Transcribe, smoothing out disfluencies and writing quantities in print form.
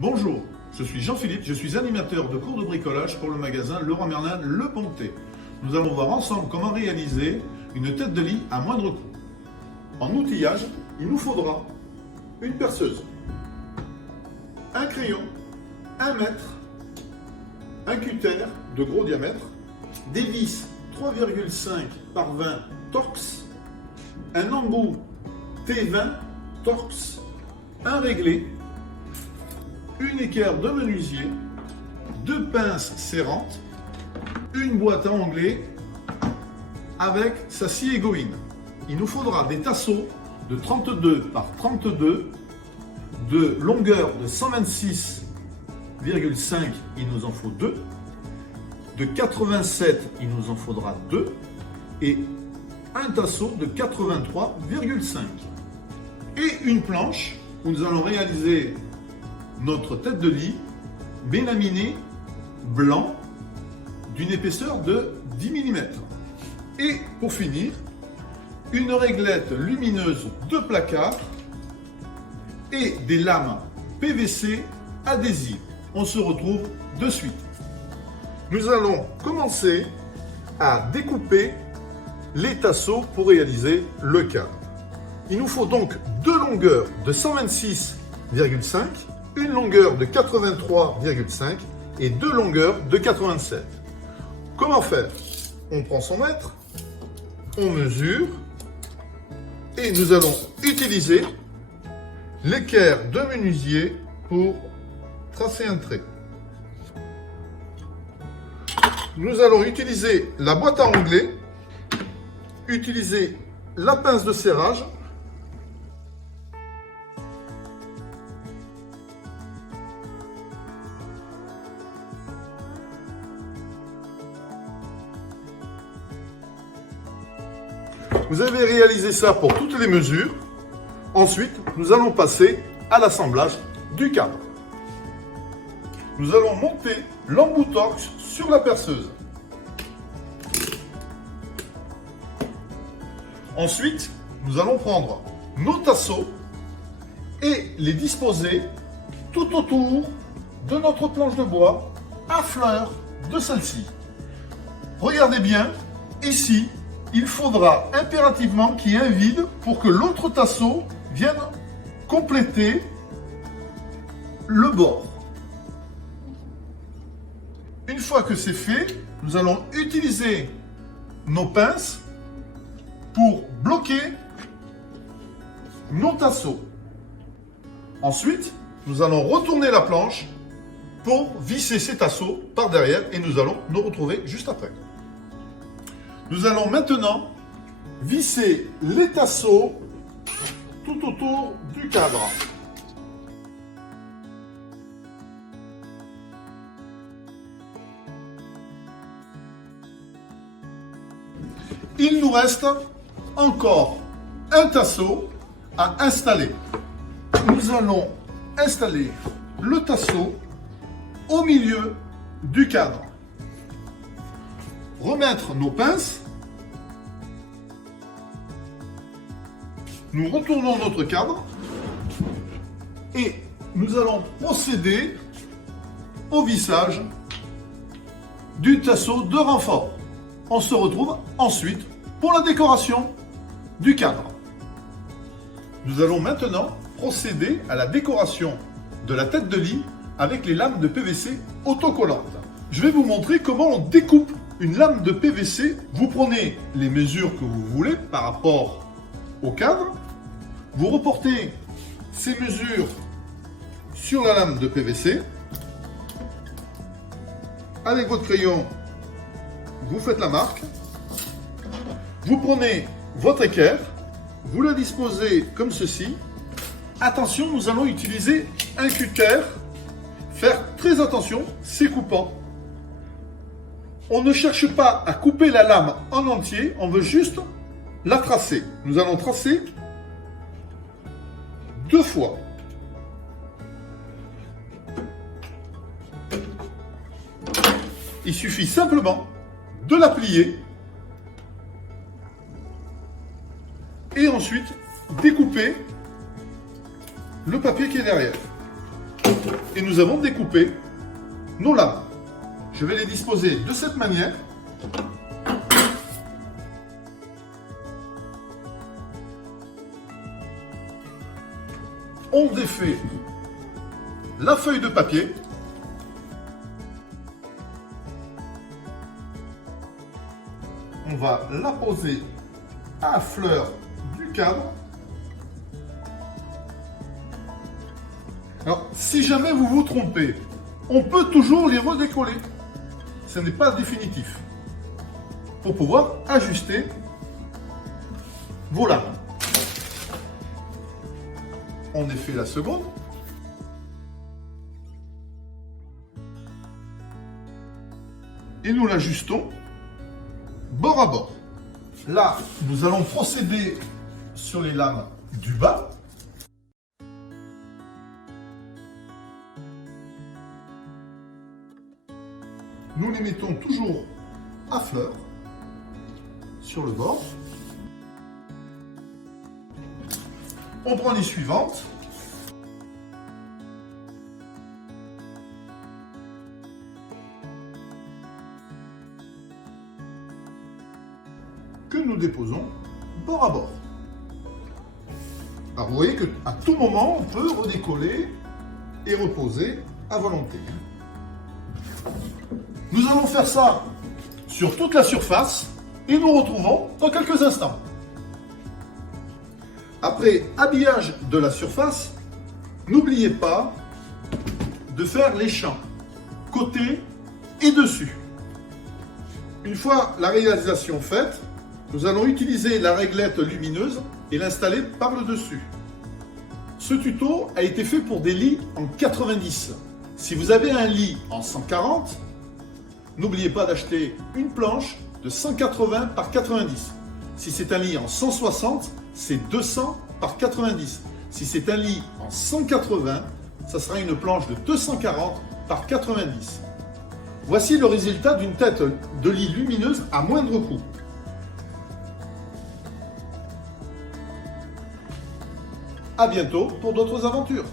Bonjour, je suis Jean-Philippe, je suis animateur de cours de bricolage pour le magasin Leroy Merlin Le Pontet. Nous allons voir ensemble comment réaliser une tête de lit à moindre coût. En outillage, il nous faudra une perceuse, un crayon, 1 mètre, un cutter de gros diamètre, des vis 3,5 par 20 Torx, un embout T20 Torx, un réglé, une équerre de menuisier, 2 pinces serrantes, une boîte à onglets avec sa scie égoïne. Il nous faudra des tasseaux de 32 par 32, de longueur de 126,5, il nous en faut 2, de 87, il nous en faudra 2, et un tasseau de 83,5. Et une planche où nous allons réaliser notre tête de lit mélaminée blanc d'une épaisseur de 10 mm. Et pour finir, une réglette lumineuse de placard et des lames PVC adhésives. On se retrouve de suite. Nous allons commencer à découper les tasseaux pour réaliser le cadre. Il nous faut donc 2 longueurs de 126,5, une longueur de 83,5 et 2 longueurs de 87. Comment faire? On prend son mètre, on mesure et nous allons utiliser l'équerre de menuisier pour tracer un trait. Nous allons utiliser la boîte à onglets, utiliser la pince de serrage, vous avez réalisé ça pour toutes les mesures. Ensuite, nous allons passer à l'assemblage du cadre. Nous allons monter l'embout Torx sur la perceuse. Ensuite, nous allons prendre nos tasseaux et les disposer tout autour de notre planche de bois à fleur de celle-ci. Regardez bien, ici, il faudra impérativement qu'il y ait un vide pour que l'autre tasseau vienne compléter le bord. Une fois que c'est fait, nous allons utiliser nos pinces pour bloquer nos tasseaux. Ensuite, nous allons retourner la planche pour visser ces tasseaux par derrière et nous allons nous retrouver juste après. Nous allons maintenant visser les tasseaux tout autour du cadre. Il nous reste encore un tasseau à installer. Nous allons installer le tasseau au milieu du cadre. Remettre nos pinces. Nous retournons notre cadre et nous allons procéder au vissage du tasseau de renfort. On se retrouve ensuite pour la décoration du cadre. Nous allons maintenant procéder à la décoration de la tête de lit avec les lames de PVC autocollantes. Je vais vous montrer comment on découpe une lame de PVC. Vous prenez les mesures que vous voulez par rapport au cadre. Vous reportez ces mesures sur la lame de PVC. Avec votre crayon, vous faites la marque. Vous prenez votre équerre, vous la disposez comme ceci. Attention, nous allons utiliser un cutter. Faire très attention, c'est coupant. On ne cherche pas à couper la lame en entier, on veut juste la tracer. Nous allons tracer 2 fois. Il suffit simplement de la plier et ensuite découper le papier qui est derrière. Et nous avons découpé nos lames. Je vais les disposer de cette manière. On défait la feuille de papier. On va la poser à fleur du cadre. Alors, si jamais vous vous trompez, on peut toujours les redécoller. Ce n'est pas définitif. Pour pouvoir ajuster vos lames. On défait la seconde. Et nous l'ajustons bord à bord. Là, nous allons procéder sur les lames du bas. Nous les mettons toujours à fleur sur le bord. On prend les suivantes. Que nous déposons bord à bord. Alors vous voyez qu'à tout moment, on peut redécoller et reposer à volonté. Nous allons faire ça sur toute la surface et nous retrouvons dans quelques instants. Après habillage de la surface, n'oubliez pas de faire les champs, côté et dessus. Une fois la réalisation faite, nous allons utiliser la réglette lumineuse et l'installer par le dessus. Ce tuto a été fait pour des lits en 90. Si vous avez un lit en 140, n'oubliez pas d'acheter une planche de 180 par 90. Si c'est un lit en 160, c'est 200 par 90. Si c'est un lit en 180, ça sera une planche de 240 par 90. Voici le résultat d'une tête de lit lumineuse à moindre coût. À bientôt pour d'autres aventures.